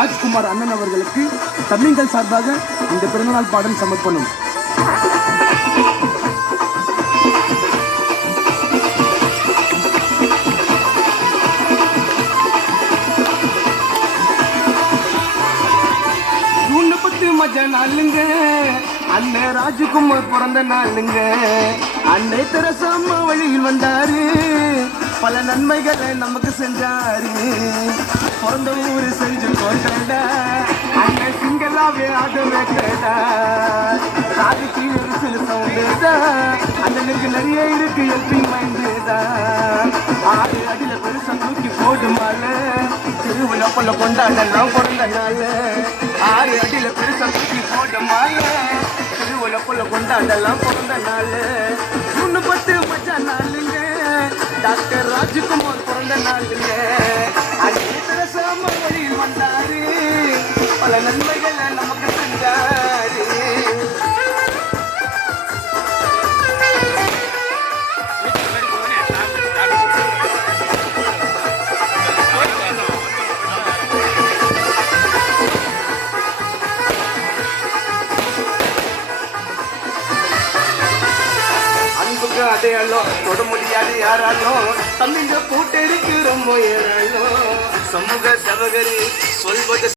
ராஜ்குமார் அண்ணன் அவர்களுக்கு தம்பிங்கள் சார்பாக இந்த பிறந்தநாள் பாடல் சமர்ப்பணம். மஜா நாளுங்க அண்ணன் ராஜ்குமார் பிறந்த நாளுங்க. அன்னை தெரசாம்மா வழியில் வந்தாரு, பல நன்மைகளை நமக்கு செஞ்சாரு. பிறந்த ஊரு செஞ்சு போட்டா அண்ணன் சிங்களாவே ஆட வைக்கடா. சாதிக்கு ஒரு சில சவுண்டுதா அண்ணனுக்கு நிறைய இருக்கு எப்படி மைண்டுதா. 6 அடியில பெருசா தூக்கி போடுமால திருவிழா போல கொண்டாடலாம் பிறந்த நாள். 6 அடியில பெருசா தூக்கி போடுமால திருவிழா போல கொண்டாடலாம் பிறந்த நாள். 10 மஜா நாளுங்க டாக்டர் ராஜ்குமார் பிறந்த நாளுங்க. வழியில் வந்தாரு, பல நன்மைகளை நமக்கு செஞ்சாரு. அன்புக்கு அடையாளம் தொட முடியாது யாராலும், தம்பிங்க கூட்டெடுக்கு ரொம்ப ஏறாலும். சமூக சவகரி சொல்வது